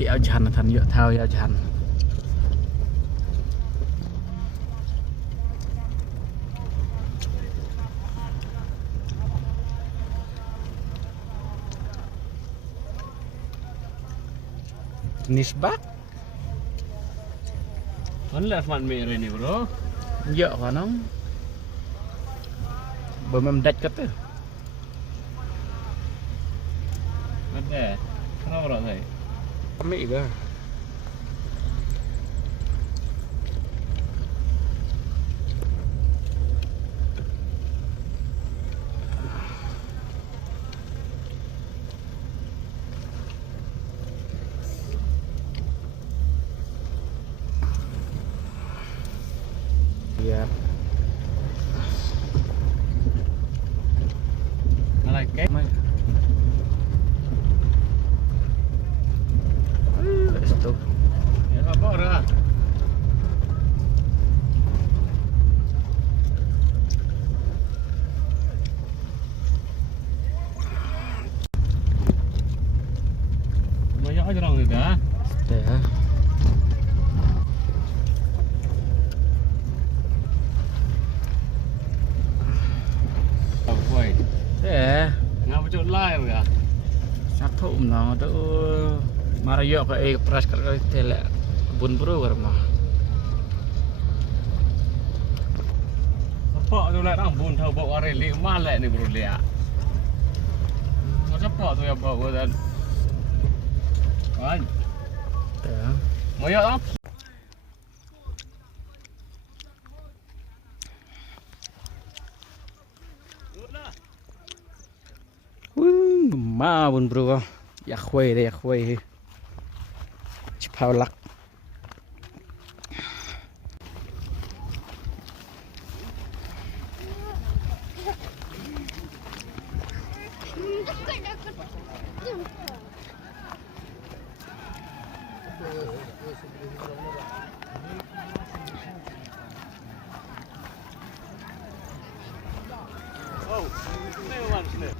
khi áo chăn là thành nhựa thao áo chăn nisbak Kan levan merah ini bro. nhựa vào nó bởi mà đạch cất Ada. Kenapa bro saya? Mỹ cơ iya Malah kayak. itu Ya apa orang? Banyak aja orang itu ah. ya Woi. thế Ngapa cut lahir ya? satu nó tuh Mario kayak pras kerja tele bun bro karena Apa tu lah orang bun tahu bawa reli malak ni bro dia. Macam apa tu yang bawa dan? Kan? ya Banyak ah. ma bun bro ya khuây đây ya khuây chipao lắc Oh, ini mana sini?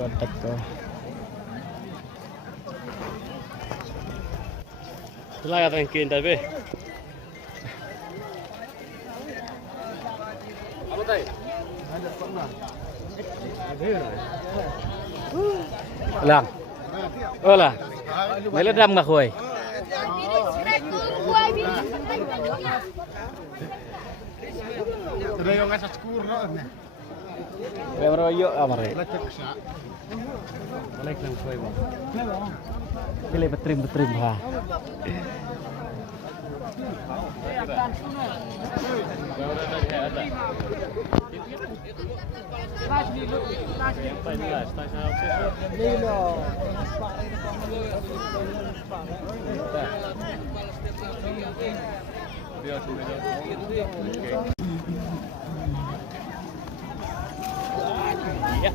merodak tuh Itulah yang tangkin tapi. Apa tadi? Ada pernah. lang olah mày đâm ngà khuây Ada yang ngasih skur nih. Pero yo amare Balik lang suai bang. pilih betrim ha Ya.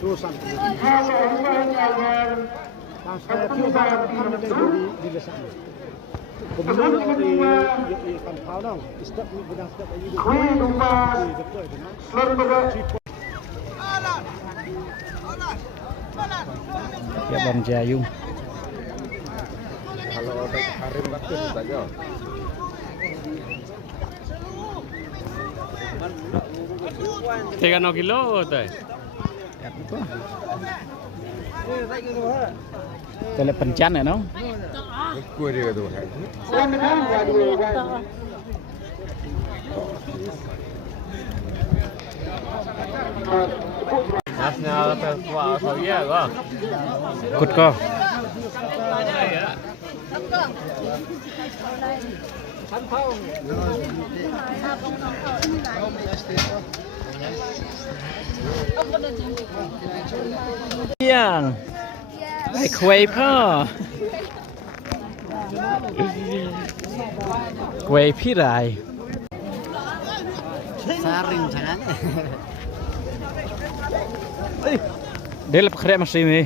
Terusan. Saya coba di desa. Kemudian di kampau dong. Istirahat di bidang istirahat aja. ya Bang Jayung Kalau baik Harim waktu saja. 3 kilo teh. Kalau pencan ya no? National Festival Australia kok. Ikut kok. Yangไอ้ควายพ่อควายพี่ไร Saring sangat. Dia lepas kerja masih ni.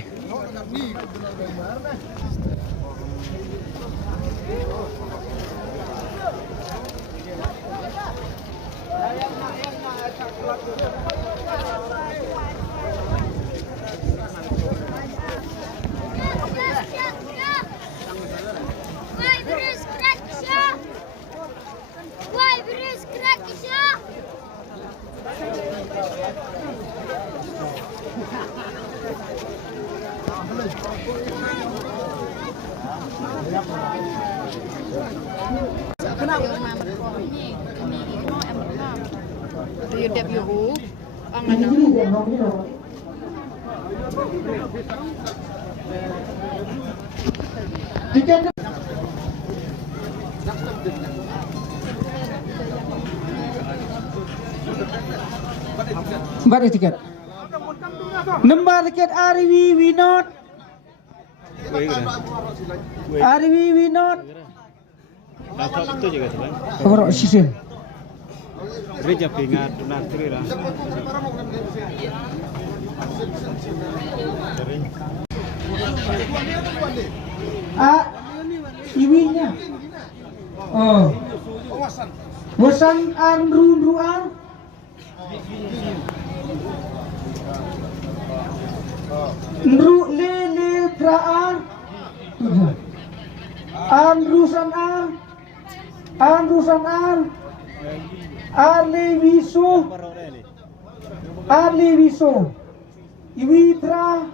You dip your hole. Empat tiket. Nombor tiket Ariwi Winod. Ariwi Winod. Dapat itu juga tuh, Bang. Orang sisin. Gereja pingat nanti lah. Iwinya. Oh. Wasan Ruan. Nru le traan. Rusan Ali Wiso Iwitra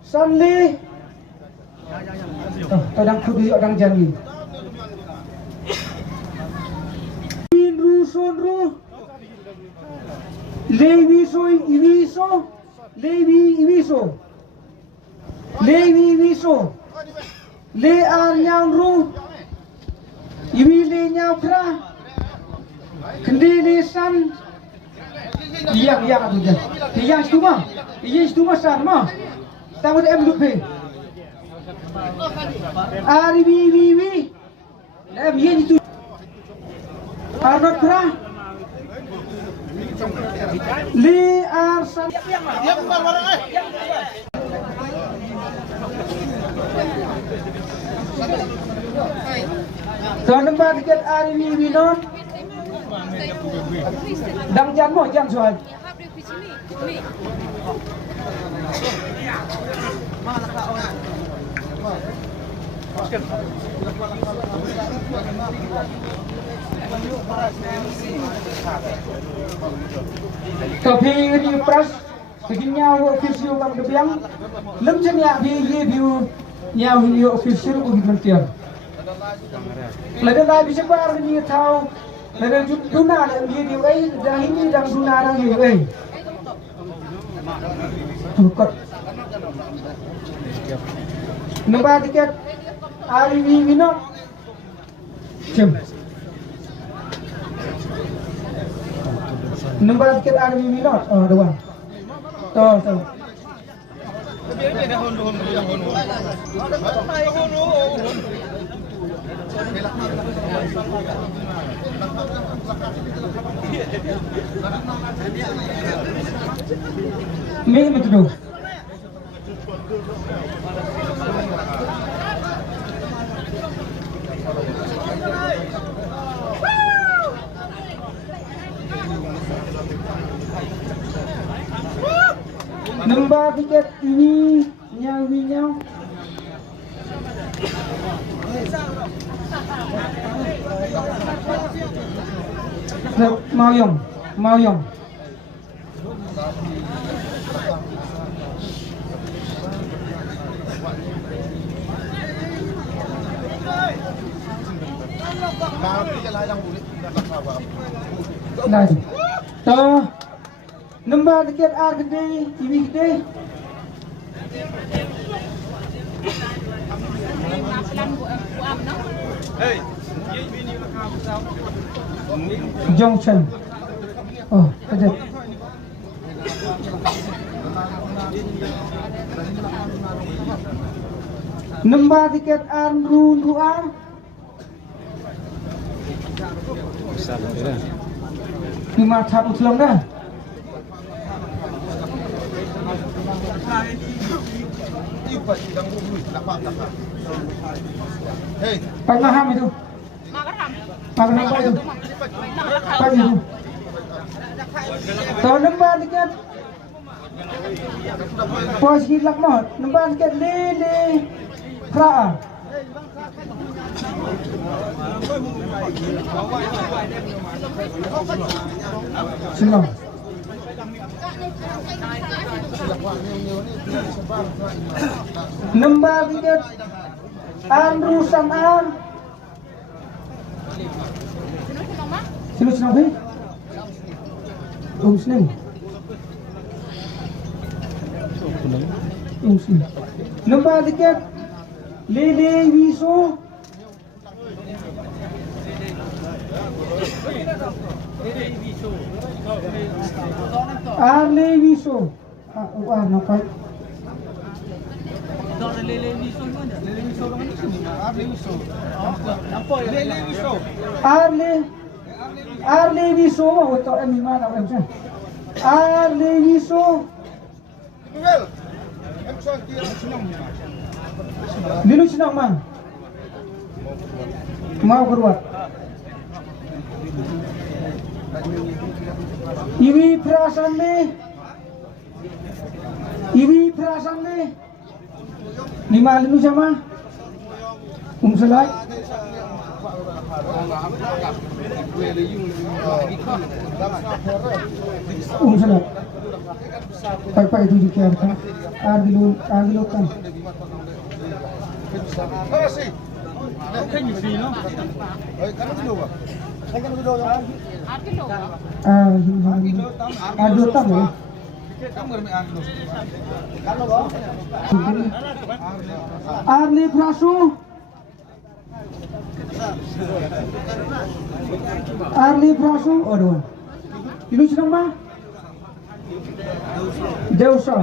Sanle Odang Kudi Odang Jangi Sonru Lewi Wiso Le Anyang Ru Iwi Le Nyapra Kendili San Yang tu je. Yang itu mah sama. Tahu em lupa. Ari wi. Em yang itu. Arnot pra. Li arsan. Dia bukan orang Tuan nombor tiket Ari wi non. Dang jan mo jan soal. Tapi di pras begini official kam debiang lem jenya bi view nya official ugi mentiar. Ladan dah bisa bar ni tahu ladan duna dan dia dah ini dan duna dan dia tukar nombor tiket Ariwi Winod jam nombor tiket Ariwi Winod dua tuh Ni betul. Nombor tiket ini nyawinya Mauyong mau yong. Nah, toh nombor tiket R gede, ini gede. Junction. Oh, ada. Nombor tiket R Ruan. Besar dia. นี่มาทับอุทลงได้ไปมาห้ามไปดูมาก็ทำไปดูไปดูตอนน้ำบานtiketพอสกิลลักหมดน้ำบานtiketเล่พระ Senang. Nombor tiket Andrew Saman. Sino sinabi? Sino? Nombor tiket Lele Wiso. Arle Wiso. Nampak. Arle Wiso. Untuk em mana em sah? Arle Wiso. Dulu senang mang. Mau keluar. Iwi perasaan ni. Lima lalu sama. Selai. Selai. Pai itu juga kan. Argilu kan. Arli Prasu. Aduh. Ini sedang apa? Deusa.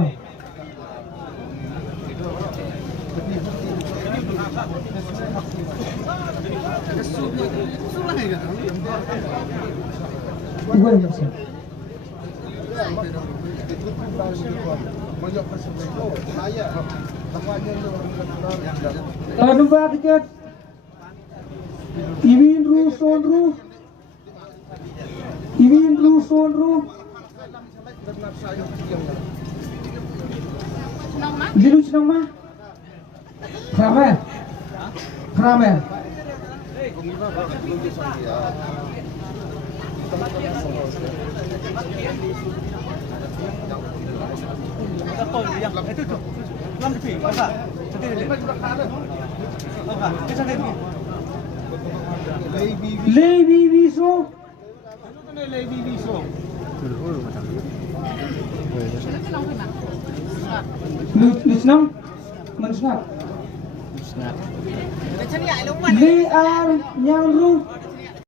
Nombor tiket Iwindru Sondru. Dilu senang mah? Kramer. Levi Wiso. Senang? Mensengat. Le Ar Nyangru.